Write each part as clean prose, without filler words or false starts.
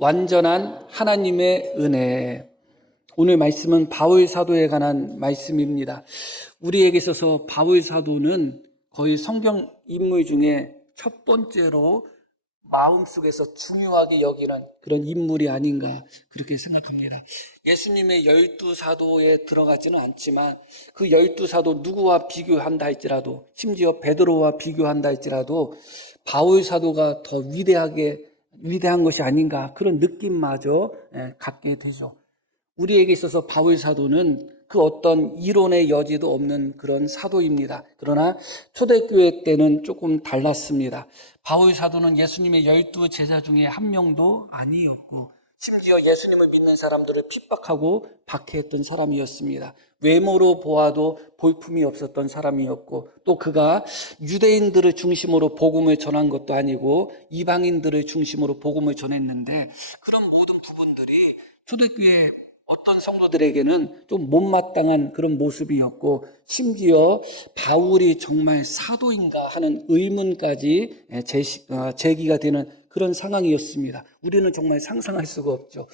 완전한 하나님의 은혜. 오늘 말씀은 바울 사도에 관한 말씀입니다. 우리에게 있어서 바울 사도는 거의 성경 인물 중에 첫 번째로 마음속에서 중요하게 여기는 그런 인물이 아닌가 그렇게 생각합니다. 예수님의 12사도에 들어가지는 않지만 그 12사도 누구와 비교한다 할지라도, 심지어 베드로와 비교한다 할지라도 바울 사도가 더 위대한 것이 아닌가 그런 느낌마저 갖게 되죠. 우리에게 있어서 바울 사도는 그 어떤 이론의 여지도 없는 그런 사도입니다. 그러나 초대교회 때는 조금 달랐습니다. 바울 사도는 예수님의 12 제자 중에 한 명도 아니었고, 심지어 예수님을 믿는 사람들을 핍박하고 박해했던 사람이었습니다. 외모로 보아도 볼품이 없었던 사람이었고, 또 그가 유대인들을 중심으로 복음을 전한 것도 아니고 이방인들을 중심으로 복음을 전했는데, 그런 모든 부분들이 초대교회 어떤 성도들에게는 좀 못마땅한 그런 모습이었고, 심지어 바울이 정말 사도인가 하는 의문까지 제기가 되는 그런 상황이었습니다. 우리는 정말 상상할 수가 없죠.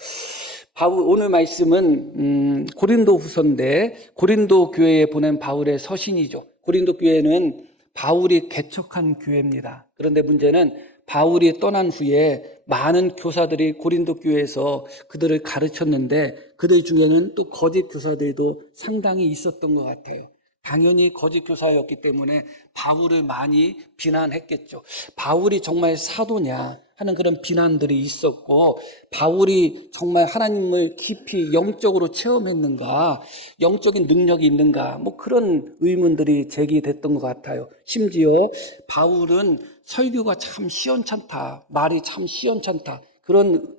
오늘 말씀은 고린도 후서인데, 고린도 교회에 보낸 바울의 서신이죠. 고린도 교회는 바울이 개척한 교회입니다. 그런데 문제는 바울이 떠난 후에 많은 교사들이 고린도 교회에서 그들을 가르쳤는데, 그들 중에는 또 거짓 교사들도 상당히 있었던 것 같아요. 당연히 거짓 교사였기 때문에 바울을 많이 비난했겠죠. 바울이 정말 사도냐 하는 그런 비난들이 있었고, 바울이 정말 하나님을 깊이 영적으로 체험했는가, 영적인 능력이 있는가, 그런 의문들이 제기됐던 것 같아요. 심지어 바울은 설교가 참 시원찮다, 말이 참 시원찮다, 그런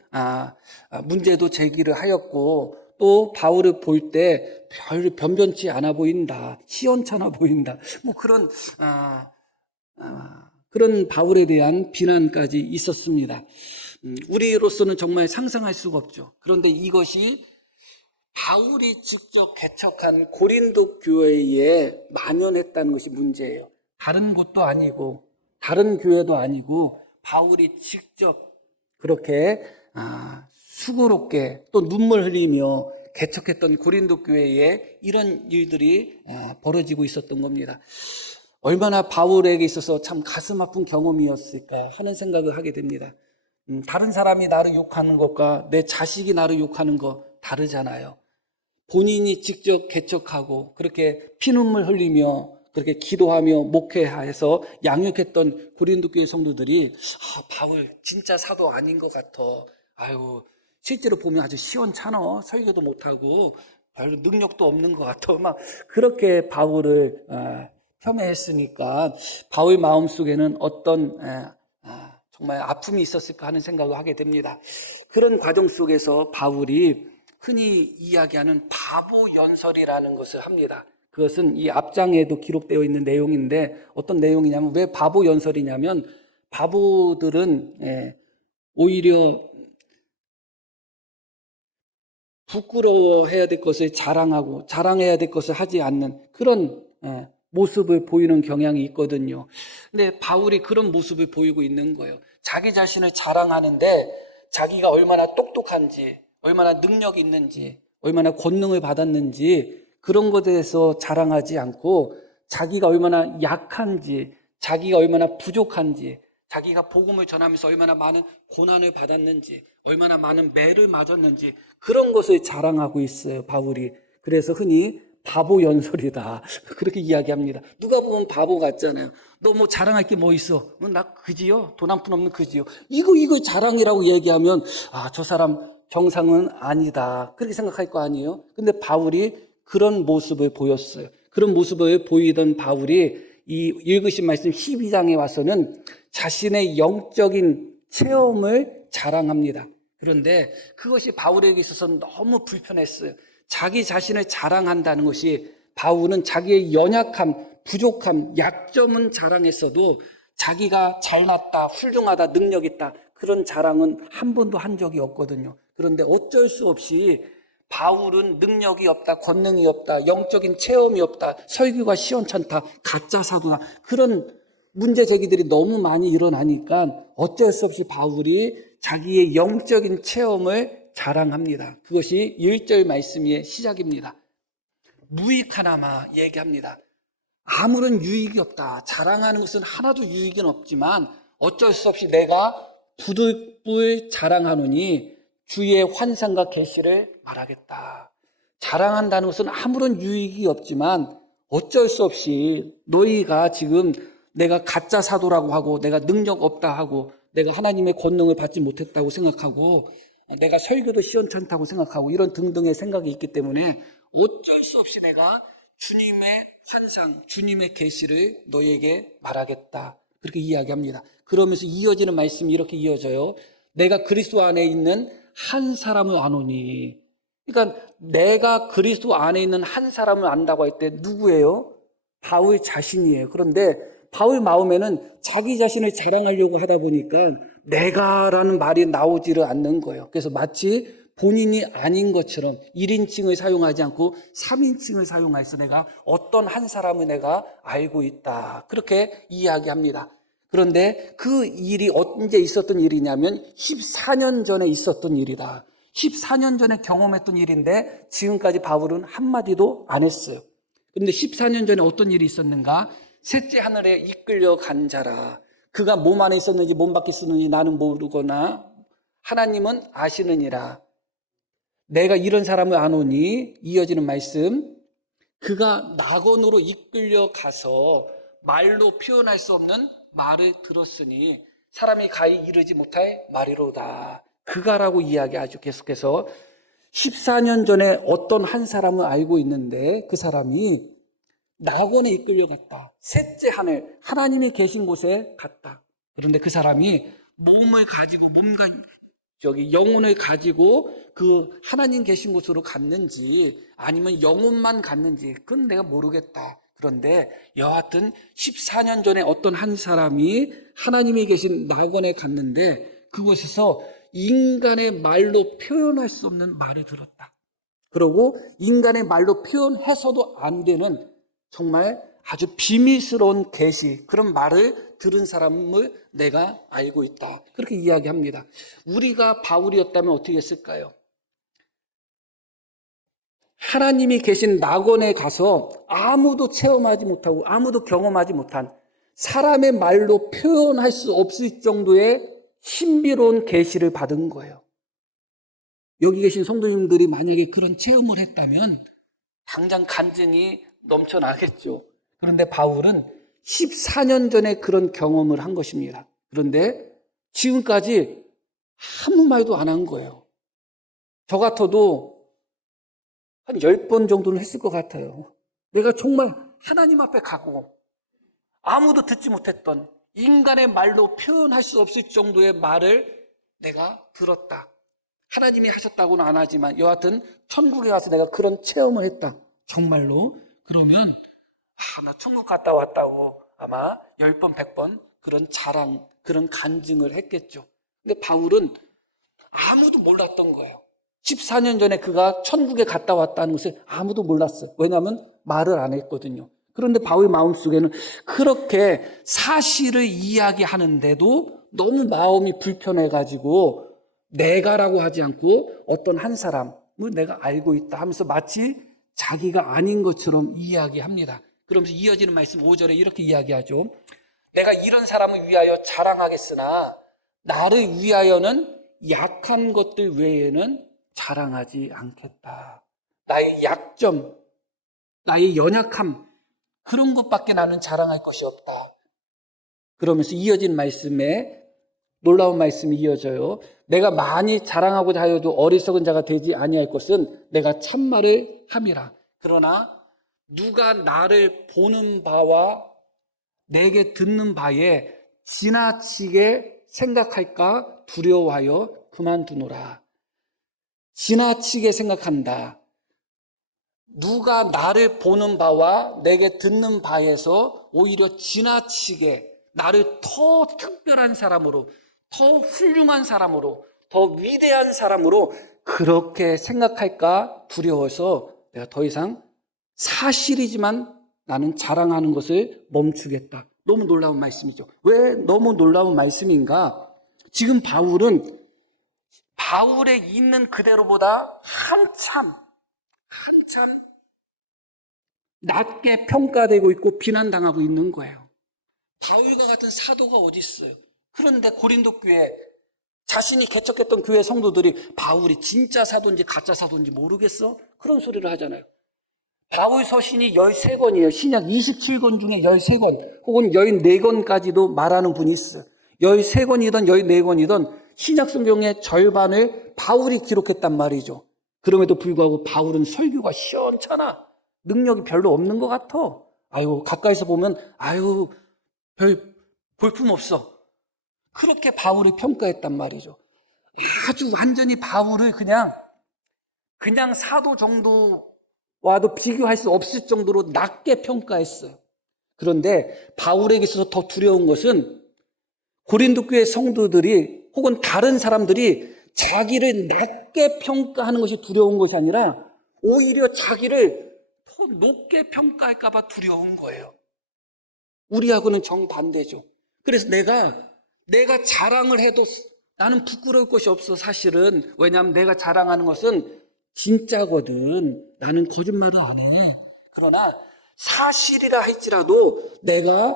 문제도 제기를 하였고, 또 바울을 볼 때 별 변변치 않아 보인다, 시원찮아 보인다, 그런 바울에 대한 비난까지 있었습니다. 우리로서는 정말 상상할 수가 없죠. 그런데 이것이 바울이 직접 개척한 고린도 교회에 만연했다는 것이 문제예요. 다른 곳도 아니고 다른 교회도 아니고 바울이 직접 그렇게 수고롭게 또 눈물 흘리며 개척했던 고린도 교회에 이런 일들이 벌어지고 있었던 겁니다. 얼마나 바울에게 있어서 참 가슴 아픈 경험이었을까 하는 생각을 하게 됩니다. 다른 사람이 나를 욕하는 것과 내 자식이 나를 욕하는 거 다르잖아요. 본인이 직접 개척하고 그렇게 피눈물 흘리며 그렇게 기도하며 목회해서 양육했던 고린도 교회 성도들이 바울 진짜 사도 아닌 것 같아. 아유, 실제로 보면 아주 시원찮아. 설교도 못하고 별로 능력도 없는 것 같아. 막 그렇게 바울을 폄훼했으니까 바울 마음속에는 어떤 정말 아픔이 있었을까 하는 생각을 하게 됩니다. 그런 과정 속에서 바울이 흔히 이야기하는 바보 연설이라는 것을 합니다. 그것은 이 앞장에도 기록되어 있는 내용인데, 어떤 내용이냐면, 왜 바보 연설이냐면, 바보들은 오히려 부끄러워해야 될 것을 자랑하고 자랑해야 될 것을 하지 않는 그런 모습을 보이는 경향이 있거든요. 근데 바울이 그런 모습을 보이고 있는 거예요. 자기 자신을 자랑하는데 자기가 얼마나 똑똑한지, 얼마나 능력이 있는지, 얼마나 권능을 받았는지 그런 것에 대해서 자랑하지 않고, 자기가 얼마나 약한지, 자기가 얼마나 부족한지, 자기가 복음을 전하면서 얼마나 많은 고난을 받았는지, 얼마나 많은 매를 맞았는지 그런 것을 자랑하고 있어요, 바울이. 그래서 흔히 바보 연설이다 그렇게 이야기합니다. 누가 보면 바보 같잖아요. 너 자랑할 게 뭐 있어? 나 그지요? 돈 한 푼 없는 그지요? 이거 자랑이라고 얘기하면 저 사람 정상은 아니다 그렇게 생각할 거 아니에요? 근데 바울이 그런 모습을 보였어요. 그런 모습을 보이던 바울이 이 읽으신 말씀 12장에 와서는 자신의 영적인 체험을 자랑합니다. 그런데 그것이 바울에게 있어서는 너무 불편했어요. 자기 자신을 자랑한다는 것이, 바울은 자기의 연약함, 부족함, 약점은 자랑했어도 자기가 잘났다, 훌륭하다, 능력 있다 그런 자랑은 한 번도 한 적이 없거든요. 그런데 어쩔 수 없이 바울은 능력이 없다, 권능이 없다, 영적인 체험이 없다, 설교가 시원찮다, 가짜 사도다, 그런 문제 제기들이 너무 많이 일어나니까 어쩔 수 없이 바울이 자기의 영적인 체험을 자랑합니다. 그것이 1절 말씀의 시작입니다. 무익하나마 얘기합니다. 아무런 유익이 없다. 자랑하는 것은 하나도 유익은 없지만 어쩔 수 없이 내가 부득불 자랑하노니 주의 환상과 계시를 말하겠다. 자랑한다는 것은 아무런 유익이 없지만 어쩔 수 없이 너희가 지금 내가 가짜 사도라고 하고 내가 능력 없다 하고 내가 하나님의 권능을 받지 못했다고 생각하고 내가 설교도 시원찮다고 생각하고 이런 등등의 생각이 있기 때문에 어쩔 수 없이 내가 주님의 환상, 주님의 계시를 너에게 말하겠다. 그렇게 이야기합니다. 그러면서 이어지는 말씀이 이렇게 이어져요. 내가 그리스도 안에 있는 한 사람을 아노니. 그러니까 내가 그리스도 안에 있는 한 사람을 안다고 할 때 누구예요? 바울 자신이에요. 그런데 바울 마음에는 자기 자신을 자랑하려고 하다 보니까 내가라는 말이 나오지를 않는 거예요. 그래서 마치 본인이 아닌 것처럼 1인칭을 사용하지 않고 3인칭을 사용해서 내가 어떤 한 사람을 내가 알고 있다. 그렇게 이야기합니다. 그런데 그 일이 언제 있었던 일이냐면 14년 전에 있었던 일이다. 14년 전에 경험했던 일인데 지금까지 바울은 한마디도 안 했어요. 그런데 14년 전에 어떤 일이 있었는가? 셋째 하늘에 이끌려 간 자라. 그가 몸 안에 있었는지 몸 밖에 있었는지 나는 모르거나 하나님은 아시느니라. 내가 이런 사람을 아노니 이어지는 말씀. 그가 낙원으로 이끌려 가서 말로 표현할 수 없는 말을 들었으니 사람이 가히 이르지 못할 말이로다. 그가라고 이야기하죠. 계속해서 14년 전에 어떤 한 사람을 알고 있는데 그 사람이 낙원에 이끌려 갔다. 셋째 하늘, 하나님이 계신 곳에 갔다. 그런데 그 사람이 몸을 가지고 영혼을 가지고 그 하나님 계신 곳으로 갔는지 아니면 영혼만 갔는지 그건 내가 모르겠다. 그런데 여하튼 14년 전에 어떤 한 사람이 하나님이 계신 낙원에 갔는데 그곳에서 인간의 말로 표현할 수 없는 말을 들었다. 그리고 인간의 말로 표현해서도 안 되는 정말 아주 비밀스러운 계시, 그런 말을 들은 사람을 내가 알고 있다. 그렇게 이야기합니다. 우리가 바울이었다면 어떻게 했을까요? 하나님이 계신 낙원에 가서 아무도 체험하지 못하고 아무도 경험하지 못한 사람의 말로 표현할 수 없을 정도의 신비로운 계시를 받은 거예요. 여기 계신 성도님들이 만약에 그런 체험을 했다면 당장 간증이 넘쳐나겠죠. 그런데 바울은 14년 전에 그런 경험을 한 것입니다. 그런데 지금까지 아무 말도 안 한 거예요. 저 같아도 한 10번 정도는 했을 것 같아요. 내가 정말 하나님 앞에 가고 아무도 듣지 못했던 인간의 말로 표현할 수 없을 정도의 말을 내가 들었다. 하나님이 하셨다고는 안 하지만 여하튼 천국에 가서 내가 그런 체험을 했다. 정말로. 그러면 나 천국 갔다 왔다고 아마 10번, 100번 그런 자랑, 그런 간증을 했겠죠. 근데 바울은 아무도 몰랐던 거예요. 14년 전에 그가 천국에 갔다 왔다는 것을 아무도 몰랐어요. 왜냐하면 말을 안 했거든요. 그런데 바울 마음속에는 그렇게 사실을 이야기하는데도 너무 마음이 불편해가지고 내가라고 하지 않고 어떤 한 사람을 내가 알고 있다 하면서 마치 자기가 아닌 것처럼 이야기합니다. 그러면서 이어지는 말씀 5절에 이렇게 이야기하죠. 내가 이런 사람을 위하여 자랑하겠으나 나를 위하여는 약한 것들 외에는 자랑하지 않겠다. 나의 약점, 나의 연약함, 그런 것밖에 나는 자랑할 것이 없다. 그러면서 이어진 말씀에 놀라운 말씀이 이어져요. 내가 많이 자랑하고자 하여도 어리석은 자가 되지 아니할 것은 내가 참말을 함이라. 그러나 누가 나를 보는 바와 내게 듣는 바에 지나치게 생각할까 두려워하여 그만두노라. 지나치게 생각한다. 누가 나를 보는 바와 내게 듣는 바에서 오히려 지나치게 나를 더 특별한 사람으로, 더 훌륭한 사람으로, 더 위대한 사람으로 그렇게 생각할까 두려워서 내가 더 이상 사실이지만 나는 자랑하는 것을 멈추겠다. 너무 놀라운 말씀이죠. 왜 너무 놀라운 말씀인가? 지금 바울은 바울의 있는 그대로보다 한참 낮게 평가되고 있고 비난당하고 있는 거예요. 바울과 같은 사도가 어디 있어요? 그런데 고린도 교회, 자신이 개척했던 교회 성도들이 바울이 진짜 사도인지 가짜 사도인지 모르겠어? 그런 소리를 하잖아요. 바울 서신이 13권이에요. 신약 27권 중에 13권 혹은 14권까지도 말하는 분이 있어요. 13권이든 14권이든 신약 성경의 절반을 바울이 기록했단 말이죠. 그럼에도 불구하고 바울은 설교가 시원찮아. 능력이 별로 없는 것 같아. 아유, 가까이서 보면 아유, 별 볼품 없어. 그렇게 바울이 평가했단 말이죠. 아주 완전히 바울을 그냥 사도 정도와도 비교할 수 없을 정도로 낮게 평가했어요. 그런데 바울에게 있어서 더 두려운 것은 고린도 교회 성도들이 혹은 다른 사람들이 자기를 낮게 평가하는 것이 두려운 것이 아니라 오히려 자기를 더 높게 평가할까 봐 두려운 거예요. 우리하고는 정반대죠. 그래서 내가 자랑을 해도 나는 부끄러울 것이 없어, 사실은. 왜냐하면 내가 자랑하는 것은 진짜거든. 나는 거짓말을 안 해. 그러나 사실이라 할지라도 내가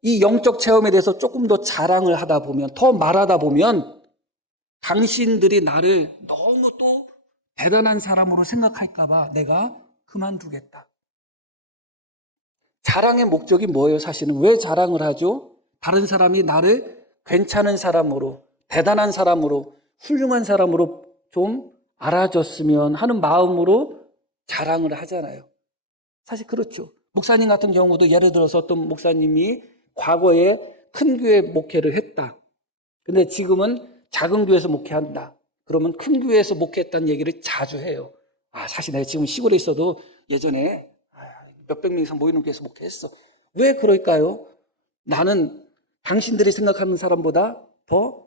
이 영적 체험에 대해서 조금 더 자랑을 하다 보면, 더 말하다 보면 당신들이 나를 너무 또 대단한 사람으로 생각할까 봐 내가 그만두겠다. 자랑의 목적이 뭐예요, 사실은? 왜 자랑을 하죠? 다른 사람이 나를 괜찮은 사람으로, 대단한 사람으로, 훌륭한 사람으로 좀 알아줬으면 하는 마음으로 자랑을 하잖아요. 사실 그렇죠. 목사님 같은 경우도 예를 들어서 어떤 목사님이 과거에 큰 교회 목회를 했다. 근데 지금은 작은 교회에서 목회한다. 그러면 큰 교회에서 목회했다는 얘기를 자주 해요. 사실 내가 지금 시골에 있어도 예전에 몇백 명 이상 모이는 교회에서 목회했어. 왜 그럴까요? 나는 당신들이 생각하는 사람보다 더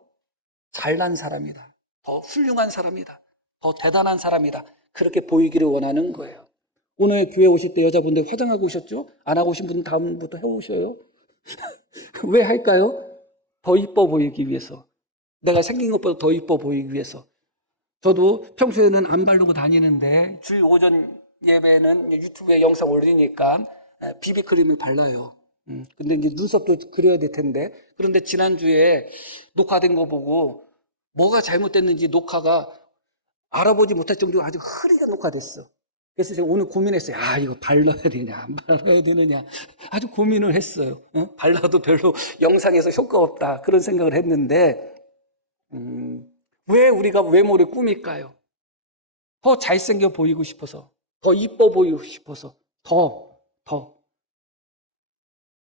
잘난 사람이다. 더 훌륭한 사람이다. 더 대단한 사람이다. 그렇게 보이기를 원하는 거예요. 오늘 교회 오실 때 여자분들 화장하고 오셨죠? 안 하고 오신 분은 다음부터 해오셔요. 왜 할까요? 더 이뻐 보이기 위해서. 내가 생긴 것보다 더 이뻐 보이기 위해서. 저도 평소에는 안 바르고 다니는데 주일 오전 예배는 유튜브에 영상 올리니까 비비크림을 발라요. 근데 이제 눈썹도 그려야 될 텐데. 그런데 지난주에 녹화된 거 보고 뭐가 잘못됐는지 녹화가 알아보지 못할 정도로 아주 흐리게 녹화됐어. 그래서 제가 오늘 고민했어요. 이거 발라야 되냐, 안 발라야 되느냐. 아주 고민을 했어요. 발라도 별로 영상에서 효과 없다. 그런 생각을 했는데, 왜 우리가 외모를 꾸밀까요? 더 잘생겨 보이고 싶어서, 더 이뻐 보이고 싶어서, 더.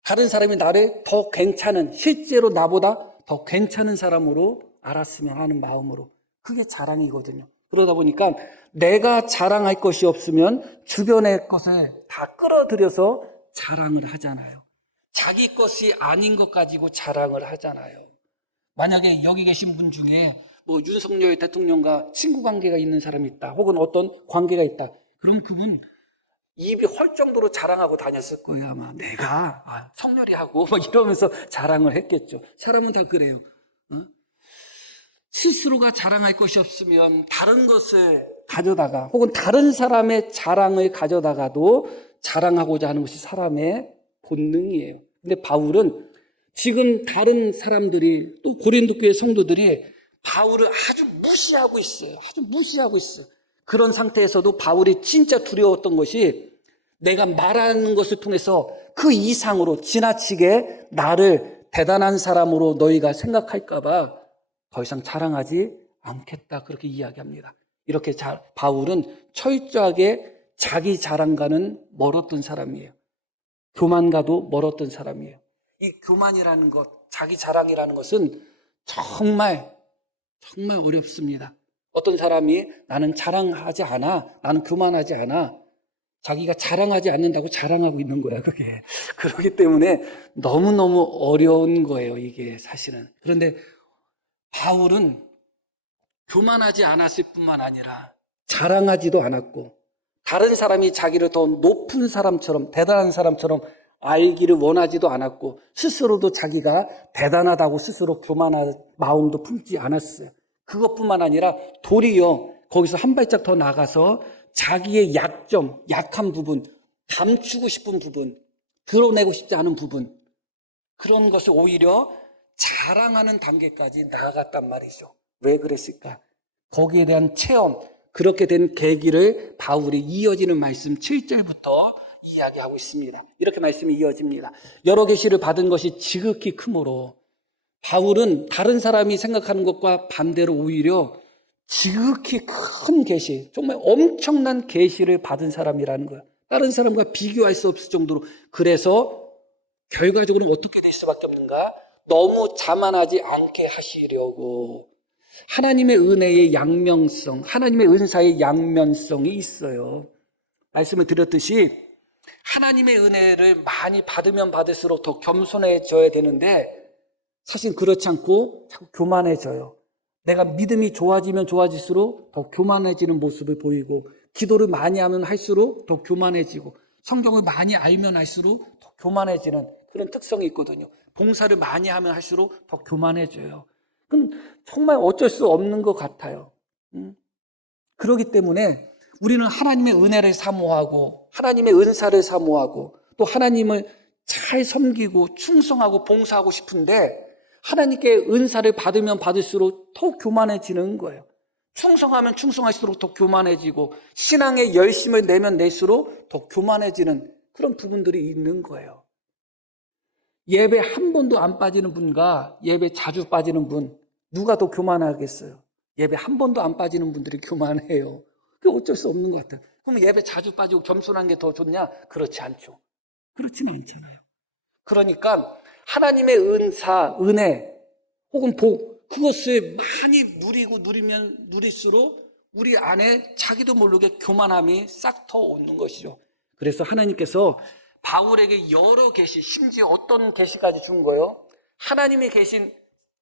다른 사람이 나를 더 괜찮은, 실제로 나보다 더 괜찮은 사람으로 알았으면 하는 마음으로. 그게 자랑이거든요. 그러다 보니까 내가 자랑할 것이 없으면 주변의 것을 다 끌어들여서 자랑을 하잖아요. 자기 것이 아닌 것 가지고 자랑을 하잖아요. 만약에 여기 계신 분 중에 윤석열 대통령과 친구 관계가 있는 사람이 있다. 혹은 어떤 관계가 있다. 그럼 그분 입이 헐 정도로 자랑하고 다녔을 거예요, 아마. 내가 성렬이하고 이러면서 자랑을 했겠죠. 사람은 다 그래요. 스스로가 자랑할 것이 없으면 다른 것을 가져다가 혹은 다른 사람의 자랑을 가져다가도 자랑하고자 하는 것이 사람의 본능이에요. 근데 바울은 지금 다른 사람들이 또 고린도 교회 성도들이 바울을 아주 무시하고 있어요. 그런 상태에서도 바울이 진짜 두려웠던 것이 내가 말하는 것을 통해서 그 이상으로 지나치게 나를 대단한 사람으로 너희가 생각할까 봐 더 이상 자랑하지 않겠다. 그렇게 이야기합니다. 이렇게 바울은 철저하게 자기 자랑과는 멀었던 사람이에요. 교만과도 멀었던 사람이에요. 이 교만이라는 것, 자기 자랑이라는 것은 정말 어렵습니다. 어떤 사람이 나는 자랑하지 않아, 나는 교만하지 않아, 자기가 자랑하지 않는다고 자랑하고 있는 거야, 그게. 그렇기 때문에 너무너무 어려운 거예요, 이게 사실은. 그런데 바울은 교만하지 않았을 뿐만 아니라 자랑하지도 않았고 다른 사람이 자기를 더 높은 사람처럼 대단한 사람처럼 알기를 원하지도 않았고 스스로도 자기가 대단하다고 스스로 교만한 마음도 품지 않았어요. 그것뿐만 아니라 도리어 거기서 한 발짝 더 나가서 자기의 약점, 약한 부분, 감추고 싶은 부분, 드러내고 싶지 않은 부분, 그런 것을 오히려 자랑하는 단계까지 나아갔단 말이죠. 왜 그랬을까? 거기에 대한 체험, 그렇게 된 계기를 바울이 이어지는 말씀 7절부터 이야기하고 있습니다. 이렇게 말씀이 이어집니다. 여러 계시를 받은 것이 지극히 크므로 바울은 다른 사람이 생각하는 것과 반대로 오히려 지극히 큰 계시, 정말 엄청난 계시를 받은 사람이라는 거예요. 다른 사람과 비교할 수 없을 정도로. 그래서 결과적으로는 어떻게 될 수밖에 없는가? 너무 자만하지 않게 하시려고 하나님의 은혜의 양면성, 하나님의 은사의 양면성이 있어요. 말씀을 드렸듯이 하나님의 은혜를 많이 받으면 받을수록 더 겸손해져야 되는데 사실 그렇지 않고 자꾸 교만해져요. 내가 믿음이 좋아지면 좋아질수록 더 교만해지는 모습을 보이고, 기도를 많이 하면 할수록 더 교만해지고, 성경을 많이 알면 할수록 더 교만해지는 그런 특성이 있거든요. 봉사를 많이 하면 할수록 더 교만해져요. 그럼 정말 어쩔 수 없는 것 같아요. 그렇기 때문에 우리는 하나님의 은혜를 사모하고 하나님의 은사를 사모하고 또 하나님을 잘 섬기고 충성하고 봉사하고 싶은데, 하나님께 은사를 받으면 받을수록 더 교만해지는 거예요. 충성하면 충성할수록 더 교만해지고, 신앙에 열심을 내면 낼수록 더 교만해지는 그런 부분들이 있는 거예요. 예배 한 번도 안 빠지는 분과 예배 자주 빠지는 분, 누가 더 교만하겠어요? 예배 한 번도 안 빠지는 분들이 교만해요. 그게 어쩔 수 없는 것 같아요. 그럼 예배 자주 빠지고 겸손한 게 더 좋냐? 그렇지 않죠. 그렇지는 않잖아요. 그러니까 하나님의 은사, 은혜 혹은 복, 그것을 많이 누리고 누리면 누릴수록 우리 안에 자기도 모르게 교만함이 싹 터 오는 것이죠. 그래서 하나님께서 바울에게 여러 계시, 심지어 어떤 계시까지 준 거예요? 하나님이 계신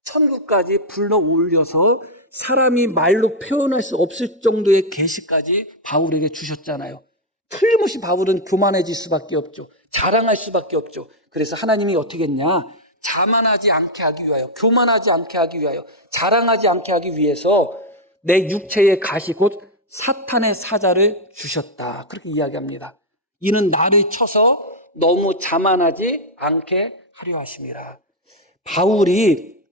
천국까지 불러 올려서 사람이 말로 표현할 수 없을 정도의 계시까지 바울에게 주셨잖아요. 틀림없이 바울은 교만해질 수밖에 없죠. 자랑할 수밖에 없죠. 그래서 하나님이 어떻게 했냐? 자만하지 않게 하기 위하여, 교만하지 않게 하기 위하여, 자랑하지 않게 하기 위해서 내 육체의 가시 곧 사탄의 사자를 주셨다. 그렇게 이야기합니다. 이는 나를 쳐서 너무 자만하지 않게 하려 하심이라. 바울이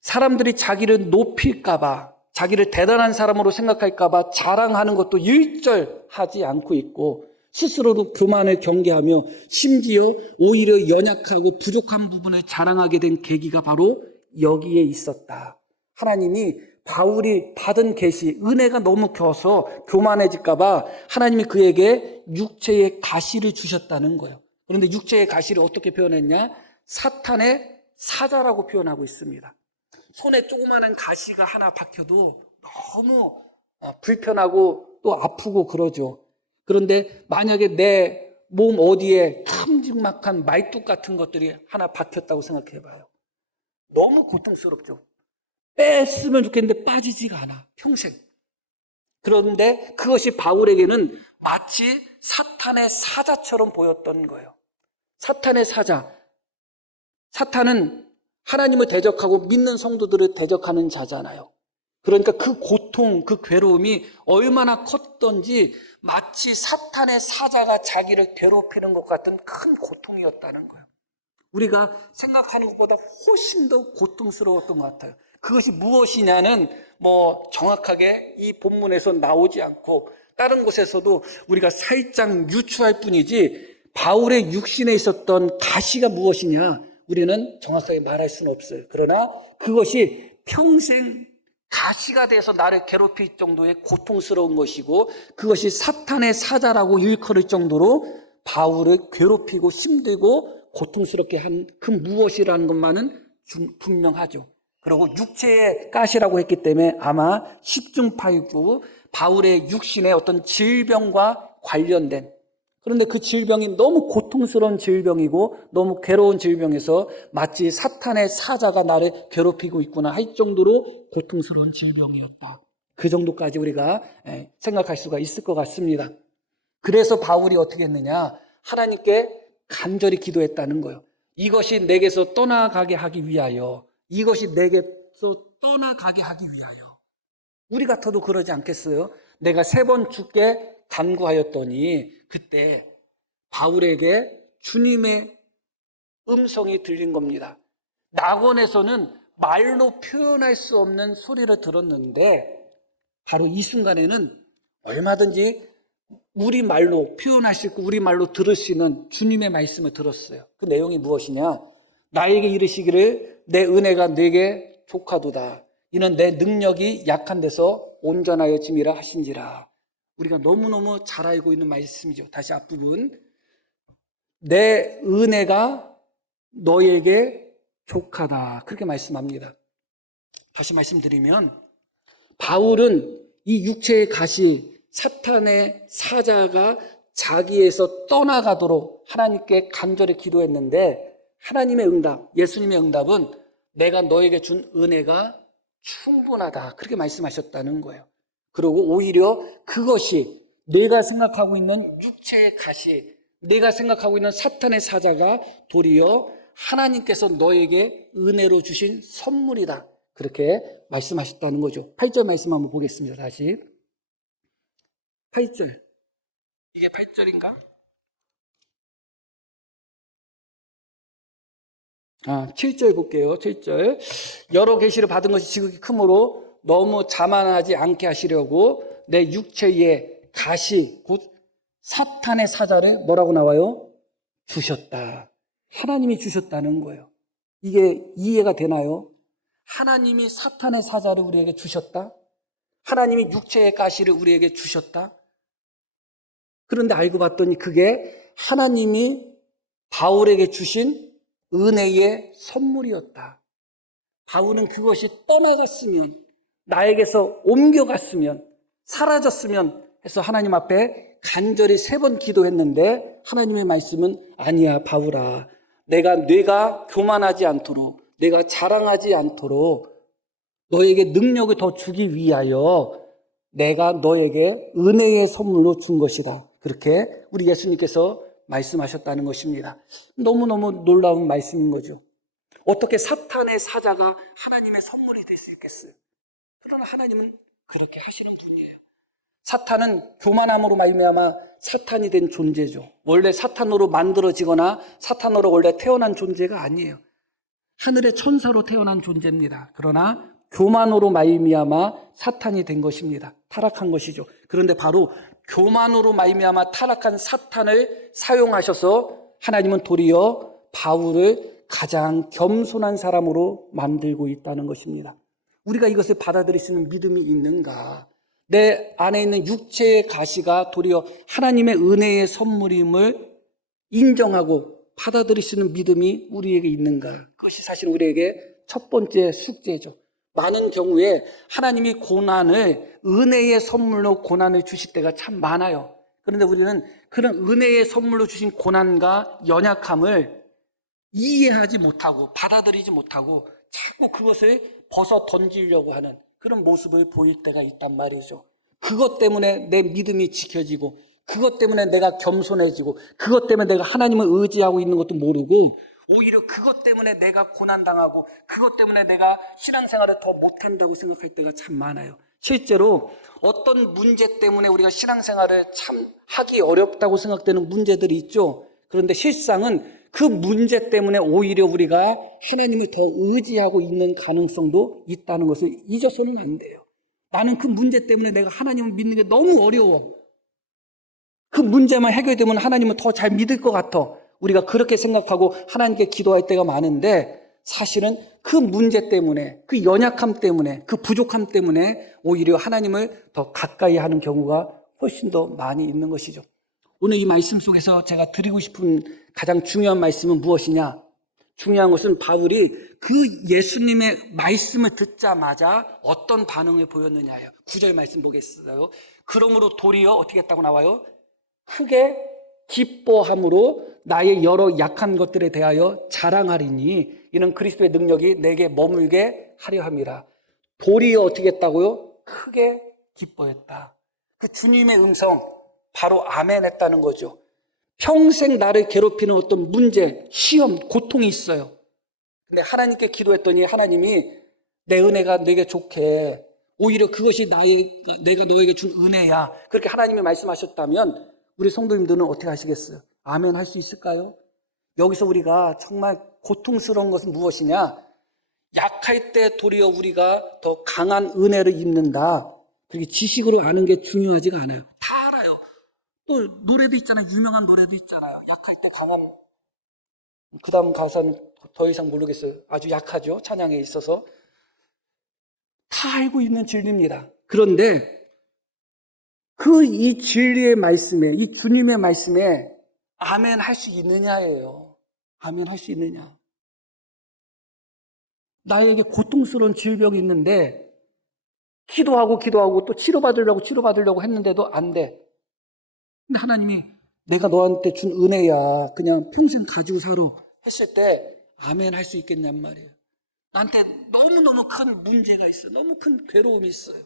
사람들이 자기를 높일까봐, 자기를 대단한 사람으로 생각할까봐 자랑하는 것도 일절하지 않고 있고, 스스로도 교만을 경계하며 심지어 오히려 연약하고 부족한 부분을 자랑하게 된 계기가 바로 여기에 있었다. 하나님이 바울이 받은 계시, 은혜가 너무 커서 교만해질까봐 하나님이 그에게 육체의 가시를 주셨다는 거예요. 그런데 육체의 가시를 어떻게 표현했냐? 사탄의 사자라고 표현하고 있습니다. 손에 조그마한 가시가 하나 박혀도 너무 불편하고 또 아프고 그러죠. 그런데 만약에 내 몸 어디에 큼직막한 말뚝 같은 것들이 하나 박혔다고 생각해봐요. 너무 고통스럽죠. 뺐으면 좋겠는데 빠지지가 않아, 평생. 그런데 그것이 바울에게는 마치 사탄의 사자처럼 보였던 거예요. 사탄의 사자. 사탄은 하나님을 대적하고 믿는 성도들을 대적하는 자잖아요. 그러니까 그 고통, 그 괴로움이 얼마나 컸던지 마치 사탄의 사자가 자기를 괴롭히는 것 같은 큰 고통이었다는 거예요. 우리가 생각하는 것보다 훨씬 더 고통스러웠던 것 같아요. 그것이 무엇이냐는 정확하게 이 본문에서 나오지 않고 다른 곳에서도 우리가 살짝 유추할 뿐이지, 바울의 육신에 있었던 가시가 무엇이냐 우리는 정확하게 말할 수는 없어요. 그러나 그것이 평생 가시가 돼서 나를 괴롭힐 정도의 고통스러운 것이고, 그것이 사탄의 사자라고 일컬을 정도로 바울을 괴롭히고 힘들고 고통스럽게 한 그 무엇이라는 것만은 분명하죠. 그리고 육체의 가시라고 했기 때문에 아마 십중팔구 바울의 육신의 어떤 질병과 관련된, 그런데 그 질병이 너무 고통스러운 질병이고 너무 괴로운 질병에서 마치 사탄의 사자가 나를 괴롭히고 있구나 할 정도로 고통스러운 질병이었다. 그 정도까지 우리가 생각할 수가 있을 것 같습니다. 그래서 바울이 어떻게 했느냐? 하나님께 간절히 기도했다는 거예요. 이것이 내게서 떠나가게 하기 위하여, 이것이 내게 떠나가게 하기 위하여. 우리 같아도 그러지 않겠어요? 내가 3번 죽게 간구하였더니 그때 바울에게 주님의 음성이 들린 겁니다. 낙원에서는 말로 표현할 수 없는 소리를 들었는데 바로 이 순간에는 얼마든지 우리말로 표현할 수 있고 우리말로 들을 수 있는 주님의 말씀을 들었어요. 그 내용이 무엇이냐? 나에게 이르시기를 내 은혜가 네게 족하도다. 이는 내 능력이 약한 데서 온전하여 짐이라 하신지라. 우리가 너무너무 잘 알고 있는 말씀이죠. 다시 앞부분. 내 은혜가 너에게 족하다. 그렇게 말씀합니다. 다시 말씀드리면 바울은 이 육체의 가시, 사탄의 사자가 자기에서 떠나가도록 하나님께 간절히 기도했는데 하나님의 응답, 예수님의 응답은 내가 너에게 준 은혜가 충분하다. 그렇게 말씀하셨다는 거예요. 그리고 오히려 그것이 내가 생각하고 있는 육체의 가시, 내가 생각하고 있는 사탄의 사자가 도리어 하나님께서 너에게 은혜로 주신 선물이다. 그렇게 말씀하셨다는 거죠. 8절 말씀 한번 보겠습니다. 다시 8절. 이게 8절인가? 7절 볼게요. 7절. 여러 계시를 받은 것이 지극히 크므로 너무 자만하지 않게 하시려고 내 육체의 가시 곧 사탄의 사자를 뭐라고 나와요? 주셨다. 하나님이 주셨다는 거예요. 이게 이해가 되나요? 하나님이 사탄의 사자를 우리에게 주셨다? 하나님이 육체의 가시를 우리에게 주셨다? 그런데 알고 봤더니 그게 하나님이 바울에게 주신 은혜의 선물이었다. 바울은 그것이 떠나갔으면, 나에게서 옮겨갔으면, 사라졌으면 해서 하나님 앞에 간절히 3번 기도했는데 하나님의 말씀은 아니야 바울아, 내가 뇌가 교만하지 않도록, 내가 자랑하지 않도록 너에게 능력을 더 주기 위하여 내가 너에게 은혜의 선물로 준 것이다. 그렇게 우리 예수님께서 말씀하셨다는 것입니다. 너무너무 놀라운 말씀인 거죠. 어떻게 사탄의 사자가 하나님의 선물이 될 수 있겠어요? 그러나 하나님은 그렇게 하시는 분이에요. 사탄은 교만함으로 말미암아 사탄이 된 존재죠. 원래 사탄으로 만들어지거나 사탄으로 원래 태어난 존재가 아니에요. 하늘의 천사로 태어난 존재입니다. 그러나 교만으로 말미암아 사탄이 된 것입니다. 타락한 것이죠. 그런데 바로 교만으로 말미암아 타락한 사탄을 사용하셔서 하나님은 도리어 바울을 가장 겸손한 사람으로 만들고 있다는 것입니다. 우리가 이것을 받아들일 수 있는 믿음이 있는가? 내 안에 있는 육체의 가시가 도리어 하나님의 은혜의 선물임을 인정하고 받아들일 수 있는 믿음이 우리에게 있는가? 그것이 사실 우리에게 첫 번째 숙제죠. 많은 경우에 하나님이 고난을 은혜의 선물로 고난을 주실 때가 참 많아요. 그런데 우리는 그런 은혜의 선물로 주신 고난과 연약함을 이해하지 못하고 받아들이지 못하고 자꾸 그것을 벗어 던지려고 하는 그런 모습을 보일 때가 있단 말이죠. 그것 때문에 내 믿음이 지켜지고 그것 때문에 내가 겸손해지고 그것 때문에 내가 하나님을 의지하고 있는 것도 모르고 오히려 그것 때문에 내가 고난당하고 그것 때문에 내가 신앙생활을 더 못한다고 생각할 때가 참 많아요. 실제로 어떤 문제 때문에 우리가 신앙생활을 참 하기 어렵다고 생각되는 문제들이 있죠. 그런데 실상은 그 문제 때문에 오히려 우리가 하나님을 더 의지하고 있는 가능성도 있다는 것을 잊어서는 안 돼요. 나는 그 문제 때문에 내가 하나님을 믿는 게 너무 어려워. 그 문제만 해결되면 하나님을 더 잘 믿을 것 같아. 우리가 그렇게 생각하고 하나님께 기도할 때가 많은데 사실은 그 문제 때문에, 그 연약함 때문에, 그 부족함 때문에 오히려 하나님을 더 가까이 하는 경우가 훨씬 더 많이 있는 것이죠. 오늘 이 말씀 속에서 제가 드리고 싶은 가장 중요한 말씀은 무엇이냐? 중요한 것은 바울이 그 예수님의 말씀을 듣자마자 어떤 반응을 보였느냐예요. 9절 말씀 보겠어요. 그러므로 도리어 어떻게 했다고 나와요? 크게 기뻐함으로 나의 여러 약한 것들에 대하여 자랑하리니 이는 그리스도의 능력이 내게 머물게 하려 함이라. 도리어 어떻게 했다고요? 크게 기뻐했다. 그 주님의 음성 바로 아멘 했다는 거죠. 평생 나를 괴롭히는 어떤 문제, 시험, 고통이 있어요. 근데 하나님께 기도했더니 하나님이 내 은혜가 내게 좋게. 오히려 그것이 내가 너에게 준 은혜야. 그렇게 하나님이 말씀하셨다면 우리 성도님들은 어떻게 하시겠어요? 아멘 할 수 있을까요? 여기서 우리가 정말 고통스러운 것은 무엇이냐? 약할 때 도리어 우리가 더 강한 은혜를 입는다. 그게 지식으로 아는 게 중요하지가 않아요. 다 알아요. 또 노래도 있잖아요. 유명한 노래도 있잖아요. 약할 때 강한. 그 다음 가사는 더 이상 모르겠어요. 아주 약하죠. 찬양에 있어서. 다 알고 있는 진리입니다. 그런데 이 진리의 말씀에, 이 주님의 말씀에 아멘 할 수 있느냐예요. 아멘 할 수 있느냐. 나에게 고통스러운 질병이 있는데 기도하고 또 치료받으려고 했는데도 안 돼. 근데 하나님이 내가 너한테 준 은혜야. 그냥 평생 가지고 살아. 했을 때 아멘 할 수 있겠냔 말이에요. 나한테 너무너무 큰 문제가 있어. 너무 큰 괴로움이 있어요.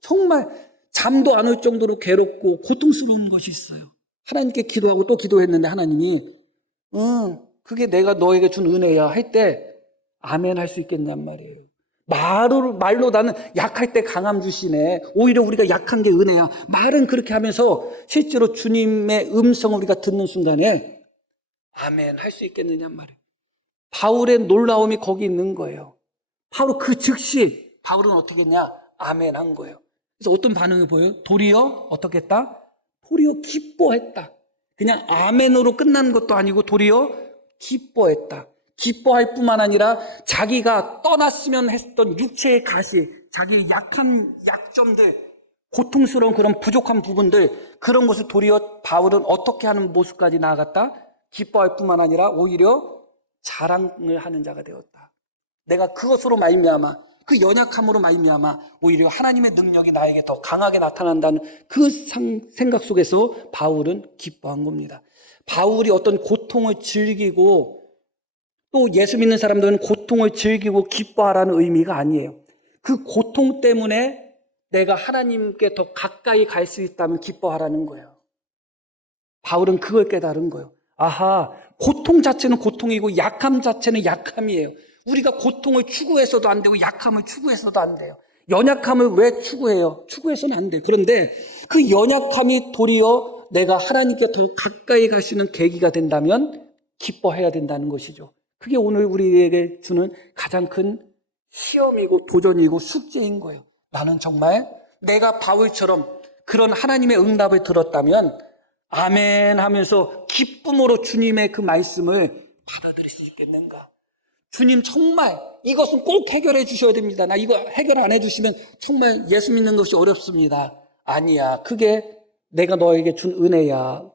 정말 잠도 안 올 정도로 괴롭고 고통스러운 것이 있어요. 하나님께 기도하고 또 기도했는데 하나님이 그게 내가 너에게 준 은혜야 할 때 아멘 할 수 있겠냔 말이에요. 말로 나는 약할 때 강함 주시네. 오히려 우리가 약한 게 은혜야. 말은 그렇게 하면서 실제로 주님의 음성을 우리가 듣는 순간에 아멘 할 수 있겠느냔 말이에요. 바울의 놀라움이 거기 있는 거예요. 바로 그 즉시 바울은 어떻게 했냐? 아멘 한 거예요. 그래서 어떤 반응이 보여요? 도리어 어떻게 했다? 도리어 기뻐했다. 그냥 아멘으로 끝난 것도 아니고 도리어 기뻐했다. 기뻐할 뿐만 아니라 자기가 떠났으면 했던 육체의 가시, 자기의 약한 약점들, 고통스러운 그런 부족한 부분들, 그런 것을 도리어 바울은 어떻게 하는 모습까지 나아갔다? 기뻐할 뿐만 아니라 오히려 자랑을 하는 자가 되었다. 내가 그것으로 말미암아, 그 연약함으로 말미암아 오히려 하나님의 능력이 나에게 더 강하게 나타난다는 그 생각 속에서 바울은 기뻐한 겁니다. 바울이 어떤 고통을 즐기고 또 예수 믿는 사람들은 고통을 즐기고 기뻐하라는 의미가 아니에요. 그 고통 때문에 내가 하나님께 더 가까이 갈 수 있다면 기뻐하라는 거예요. 바울은 그걸 깨달은 거예요. 아하, 고통 자체는 고통이고 약함 자체는 약함이에요. 우리가 고통을 추구해서도 안 되고 약함을 추구해서도 안 돼요. 연약함을 왜 추구해요? 추구해서는 안 돼요. 그런데 그 연약함이 도리어 내가 하나님께 더 가까이 갈 수 있는 계기가 된다면 기뻐해야 된다는 것이죠. 그게 오늘 우리에게 주는 가장 큰 시험이고 도전이고 숙제인 거예요. 나는 정말 내가 바울처럼 그런 하나님의 응답을 들었다면 아멘 하면서 기쁨으로 주님의 그 말씀을 받아들일 수 있겠는가? 주님 정말 이것은 꼭 해결해 주셔야 됩니다. 나 이거 해결 안 해주시면 정말 예수 믿는 것이 어렵습니다. 아니야. 그게 내가 너에게 준 은혜야.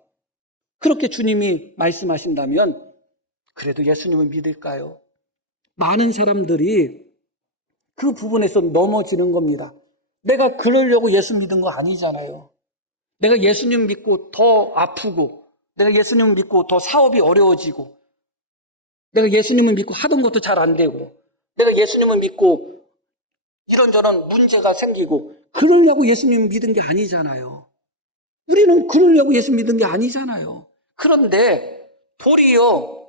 그렇게 주님이 말씀하신다면 그래도 예수님을 믿을까요? 많은 사람들이 그 부분에서 넘어지는 겁니다. 내가 그러려고 예수 믿은 거 아니잖아요. 내가 예수님 믿고 더 아프고, 내가 예수님 믿고 더 사업이 어려워지고, 내가 예수님을 믿고 하던 것도 잘 안 되고, 내가 예수님을 믿고 이런저런 문제가 생기고, 그러려고 예수님 믿은 게 아니잖아요. 우리는 그러려고 예수 믿은 게 아니잖아요. 그런데 도리어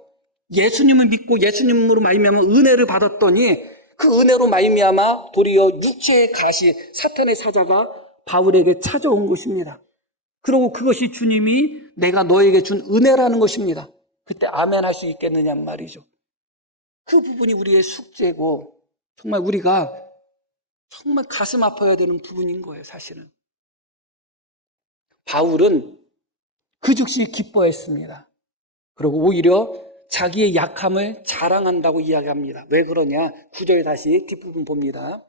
예수님을 믿고 예수님으로 말미암아 은혜를 받았더니 그 은혜로 말미암아 도리어 육체의 가시, 사탄의 사자가 바울에게 찾아온 것입니다. 그리고 그것이 주님이 내가 너에게 준 은혜라는 것입니다. 그때 아멘 할 수 있겠느냐 말이죠. 그 부분이 우리의 숙제고 정말 우리가 정말 가슴 아파야 되는 부분인 거예요, 사실은. 바울은 그 즉시 기뻐했습니다. 그리고 오히려 자기의 약함을 자랑한다고 이야기합니다. 왜 그러냐? 9절 다시 뒷부분 봅니다.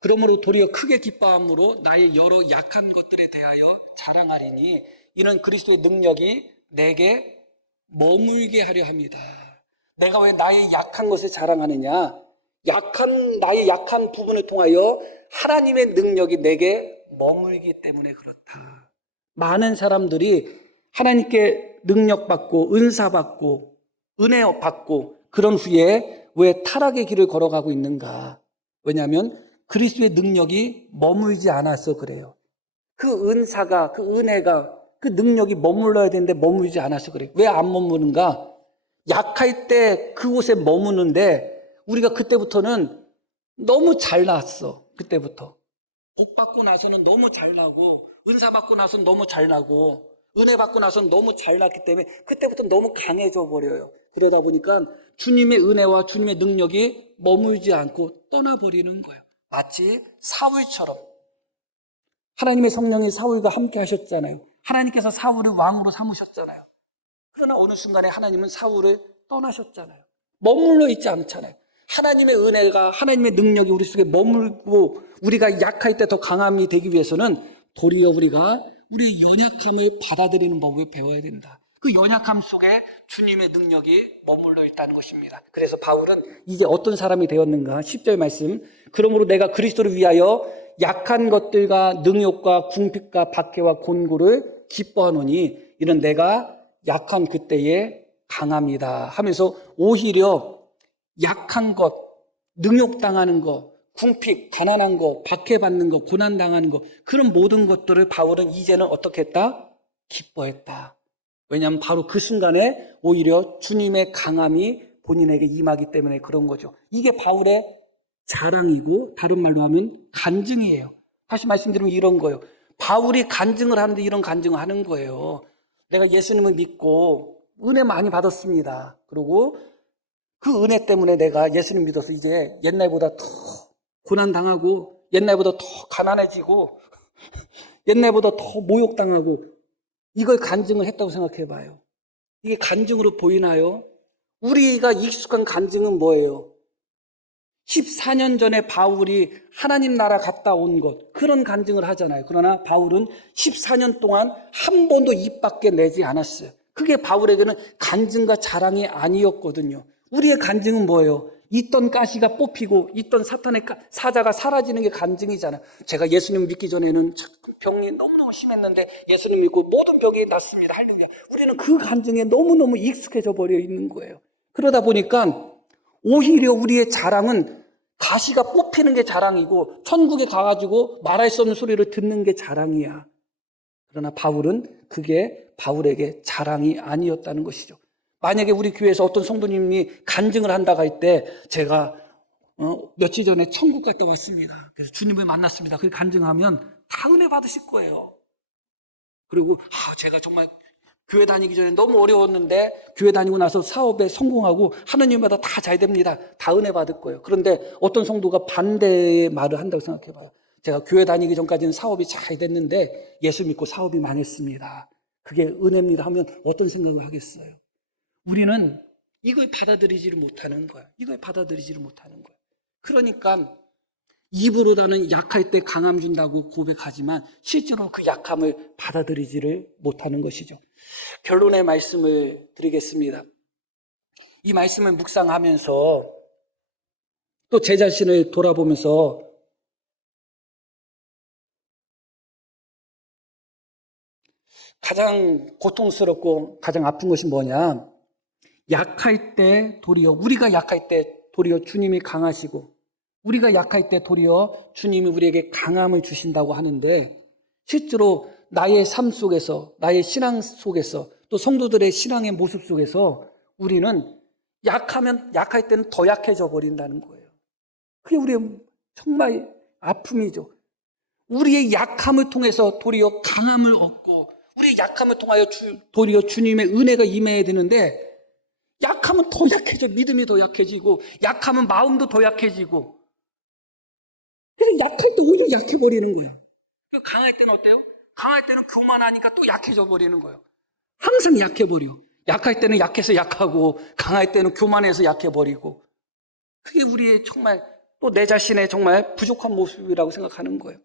그러므로 도리어 크게 기뻐함으로 나의 여러 약한 것들에 대하여 자랑하리니 이는 그리스도의 능력이 내게 머물게 하려 합니다. 내가 왜 나의 약한 것을 자랑하느냐? 나의 약한 부분을 통하여 하나님의 능력이 내게 머물기 때문에 그렇다. 많은 사람들이 하나님께 능력받고 은사받고 은혜 받고 그런 후에 왜 타락의 길을 걸어가고 있는가? 왜냐하면 그리스도의 능력이 머물지 않아서 그래요. 그 은사가, 그 은혜가, 그 능력이 머물러야 되는데 머물지 않아서 그래요. 왜 안 머무는가? 약할 때 그곳에 머무는데 우리가 그때부터는 너무 잘났어. 그때부터. 복 받고 나서는 너무 잘나고, 은사 받고 나서는 너무 잘나고, 은혜 받고 나서는 너무 잘났기 때문에 그때부터 너무 강해져 버려요. 그러다 보니까 주님의 은혜와 주님의 능력이 머물지 않고 떠나버리는 거예요. 마치 사울처럼. 하나님의 성령이 사울과 함께 하셨잖아요. 하나님께서 사울을 왕으로 삼으셨잖아요. 그러나 어느 순간에 하나님은 사울을 떠나셨잖아요. 머물러 있지 않잖아요. 하나님의 은혜가, 하나님의 능력이 우리 속에 머물고 우리가 약할 때 더 강함이 되기 위해서는 도리어 우리가 우리의 연약함을 받아들이는 법을 배워야 된다. 그 연약함 속에 주님의 능력이 머물러 있다는 것입니다. 그래서 바울은 이제 어떤 사람이 되었는가? 10절 말씀. 그러므로 내가 그리스도를 위하여 약한 것들과 능욕과 궁핍과 박해와 곤고를 기뻐하노니 이는 내가 약한 그때에 강함이다 하면서 오히려 약한 것, 능욕당하는 것, 궁핍, 가난한 것, 박해받는 것, 고난당하는 것, 그런 모든 것들을 바울은 이제는 어떻게 했다? 기뻐했다. 왜냐하면 바로 그 순간에 오히려 주님의 강함이 본인에게 임하기 때문에 그런 거죠. 이게 바울의 자랑이고 다른 말로 하면 간증이에요. 다시 말씀드리면 이런 거예요. 바울이 간증을 하는데 이런 간증을 하는 거예요. 내가 예수님을 믿고 은혜 많이 받았습니다. 그리고 그 은혜 때문에 내가 예수님 믿어서 이제 옛날보다 더 고난당하고 옛날보다 더 가난해지고 옛날보다 더 모욕당하고 이걸 간증을 했다고 생각해 봐요. 이게 간증으로 보이나요? 우리가 익숙한 간증은 뭐예요? 14년 전에 바울이 하나님 나라 갔다 온 것, 그런 간증을 하잖아요. 그러나 바울은 14년 동안 한 번도 입 밖에 내지 않았어요. 그게 바울에게는 간증과 자랑이 아니었거든요. 우리의 간증은 뭐예요? 있던 가시가 뽑히고 있던 사탄의 사자가 사라지는 게 간증이잖아요. 제가 예수님 믿기 전에는 병이 너무너무 심했는데 예수님 믿고 모든 병이 낫습니다. 할렐루야. 우리는 그 간증에 너무너무 익숙해져 버려 있는 거예요. 그러다 보니까 오히려 우리의 자랑은 가시가 뽑히는 게 자랑이고 천국에 가가지고 말할 수 없는 소리를 듣는 게 자랑이야. 그러나 바울은 그게 바울에게 자랑이 아니었다는 것이죠. 만약에 우리 교회에서 어떤 성도님이 간증을 한다고 할 때 제가 며칠 전에 천국 갔다 왔습니다. 그래서 주님을 만났습니다. 그 간증하면 다 은혜 받으실 거예요. 그리고 제가 정말 교회 다니기 전에 너무 어려웠는데 교회 다니고 나서 사업에 성공하고 하느님마다 다 잘 됩니다. 다 은혜 받을 거예요. 그런데 어떤 성도가 반대의 말을 한다고 생각해 봐요. 제가 교회 다니기 전까지는 사업이 잘 됐는데 예수 믿고 사업이 망했습니다. 그게 은혜입니다 하면 어떤 생각을 하겠어요? 우리는 이걸 받아들이지를 못하는 거야. 이걸 받아들이지를 못하는 거야. 그러니까 입으로다는 약할 때 강함 준다고 고백하지만 실제로 그 약함을 받아들이지를 못하는 것이죠. 결론의 말씀을 드리겠습니다. 이 말씀을 묵상하면서 또 제 자신을 돌아보면서 가장 고통스럽고 가장 아픈 것이 뭐냐? 약할 때 도리어 우리가 약할 때 도리어 주님이 강하시고 우리가 약할 때 도리어 주님이 우리에게 강함을 주신다고 하는데 실제로 나의 삶 속에서 나의 신앙 속에서 또 성도들의 신앙의 모습 속에서 우리는 약할 때는 더 약해져 버린다는 거예요. 그게 우리의 정말 아픔이죠. 우리의 약함을 통해서 도리어 강함을 얻고 우리의 약함을 통하여 도리어 주님의 은혜가 임해야 되는데 약하면 더 약해져. 믿음이 더 약해지고 약하면 마음도 더 약해지고 그래서 약할 때 오히려 약해버리는 거예요. 강할 때는 어때요? 강할 때는 교만하니까 또 약해져 버리는 거예요. 항상 약해버려. 약할 때는 약해서 약하고 강할 때는 교만해서 약해버리고 그게 우리의 정말 또 내 자신의 정말 부족한 모습이라고 생각하는 거예요.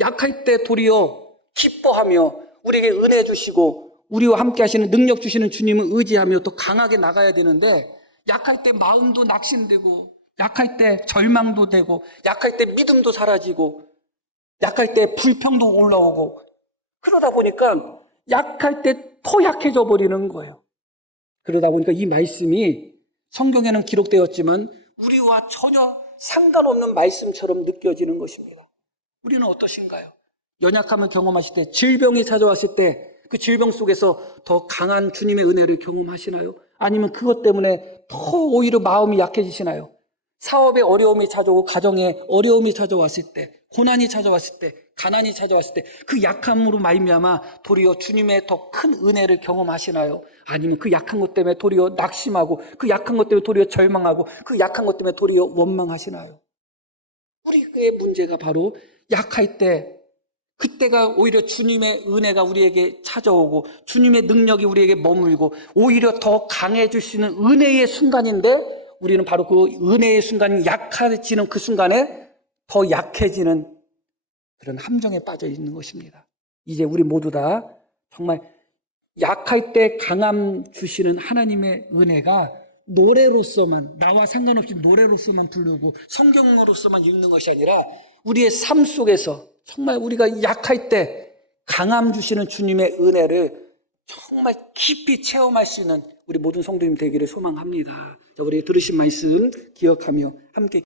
약할 때 도리어 기뻐하며 우리에게 은혜 주시고 우리와 함께 하시는 능력 주시는 주님을 의지하며 또 강하게 나가야 되는데 약할 때 마음도 낙심되고 약할 때 절망도 되고 약할 때 믿음도 사라지고 약할 때 불평도 올라오고 그러다 보니까 약할 때 더 약해져 버리는 거예요. 그러다 보니까 이 말씀이 성경에는 기록되었지만 우리와 전혀 상관없는 말씀처럼 느껴지는 것입니다. 우리는 어떠신가요? 연약함을 경험하실 때 질병이 찾아왔을 때 그 질병 속에서 더 강한 주님의 은혜를 경험하시나요? 아니면 그것 때문에 더 오히려 마음이 약해지시나요? 사업에 어려움이 찾아오고 가정에 어려움이 찾아왔을 때, 고난이 찾아왔을 때, 가난이 찾아왔을 때 그 약함으로 말미암아 도리어 주님의 더 큰 은혜를 경험하시나요? 아니면 그 약한 것 때문에 도리어 낙심하고 그 약한 것 때문에 도리어 절망하고 그 약한 것 때문에 도리어 원망하시나요? 우리의 문제가 바로 약할 때, 그때가 오히려 주님의 은혜가 우리에게 찾아오고 주님의 능력이 우리에게 머물고 오히려 더 강해질 수 있는 은혜의 순간인데, 우리는 바로 그 은혜의 순간이 약해지는 그 순간에 더 약해지는 그런 함정에 빠져 있는 것입니다. 이제 우리 모두 다 정말 약할 때 강함 주시는 하나님의 은혜가 노래로서만, 나와 상관없이 노래로서만 부르고 성경으로서만 읽는 것이 아니라 우리의 삶 속에서 정말 우리가 약할 때 강함 주시는 주님의 은혜를 정말 깊이 체험할 수 있는 우리 모든 성도님 되기를 소망합니다. 자, 우리 들으신 말씀 기억하며 함께